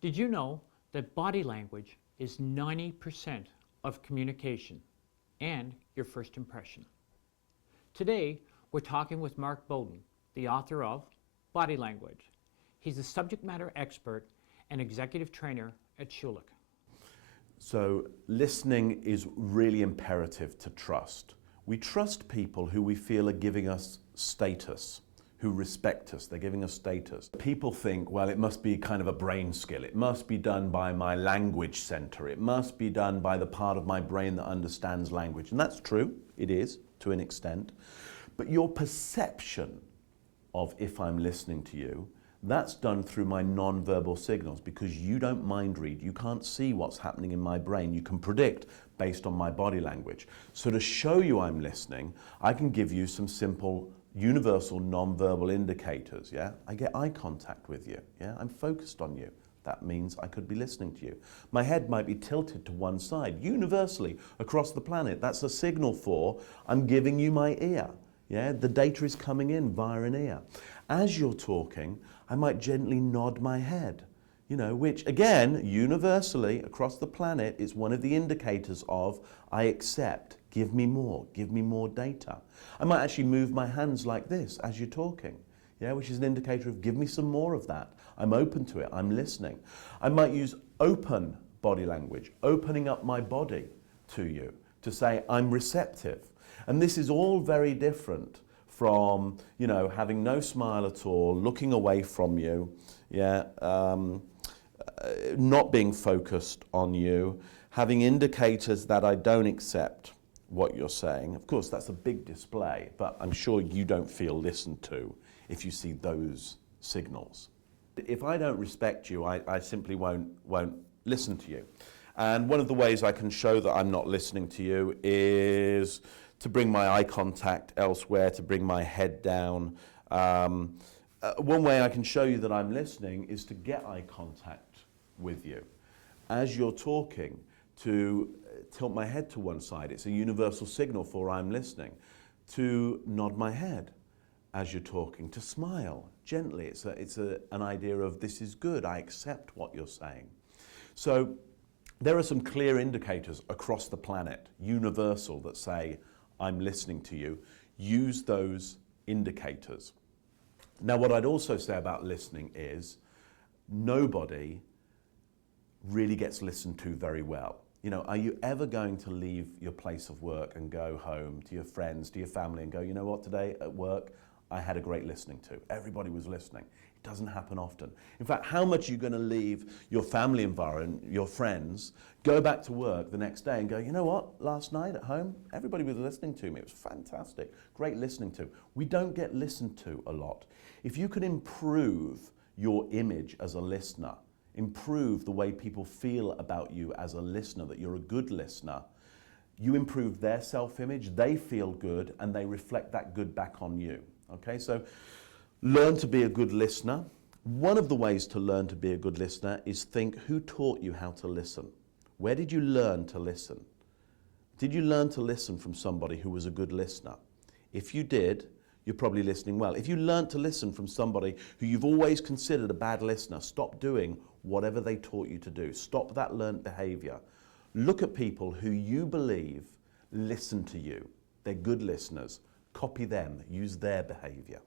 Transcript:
Did you know that body language is 90% of communication and your first impression? Today, we're talking with Mark Bowden, the author of Body Language. He's a subject matter expert and executive trainer at Schulich. So listening is really imperative to trust. We trust people who we feel are giving us status, who respect us, they're giving us status. People think, well, it must be kind of a brain skill. It must be done by my language center. It must be done by the part of my brain that understands language. And that's true, it is, to an extent. But your perception of if I'm listening to you, that's done through my non-verbal signals, because you don't mind read. You can't see what's happening in my brain. You can predict based on my body language. So to show you I'm listening, I can give you some simple universal non-verbal indicators. Yeah, I get eye contact with you. Yeah, I'm focused on you. That means I could be listening to you. My head might be tilted to one side. Universally across the planet, that's a signal for I'm giving you my ear. Yeah, the data is coming in via an ear. As you're talking, I might gently nod my head, which again, universally across the planet is one of the indicators of I accept, give me more data. I might actually move my hands like this as you're talking, which is an indicator of give me some more of that. I'm open to it, I'm listening. I might use open body language, opening up my body to you to say I'm receptive. And this is all very different from, having no smile at all, looking away from you, not being focused on you, having indicators that I don't accept what you're saying. Of course, that's a big display, but I'm sure you don't feel listened to if you see those signals. If I don't respect you, I simply won't listen to you. And one of the ways I can show that I'm not listening to you is to bring my eye contact elsewhere, to bring my head down. One way I can show you that I'm listening is to get eye contact with you. As you're talking, to tilt my head to one side. It's a universal signal for I'm listening. To nod my head as you're talking, to smile gently. It's an idea of this is good, I accept what you're saying. So there are some clear indicators across the planet, universal, that say I'm listening to you. Use those indicators. Now, what I'd also say about listening is nobody really gets listened to very well. Are you ever going to leave your place of work and go home to your friends, to your family, and go, you know what, today at work, I had a great listening to. Everybody was listening. It doesn't happen often. In fact, how much are you going to leave your family environment, your friends, go back to work the next day and go, you know what, last night at home, everybody was listening to me. It was fantastic. Great listening to. We don't get listened to a lot. If you can improve your image as a listener, improve the way people feel about you as a listener, that you're a good listener, you improve their self-image, they feel good, and they reflect that good back on you. Okay, so learn to be a good listener. One of the ways to learn to be a good listener is think, who taught you how to listen? Where did you learn to listen? Did you learn to listen from somebody who was a good listener? If you did, you're probably listening well. If you learned to listen from somebody who you've always considered a bad listener, stop doing whatever they taught you to do. Stop that learned behavior. Look at people who you believe listen to you. They're good listeners. Copy them. Use their behavior.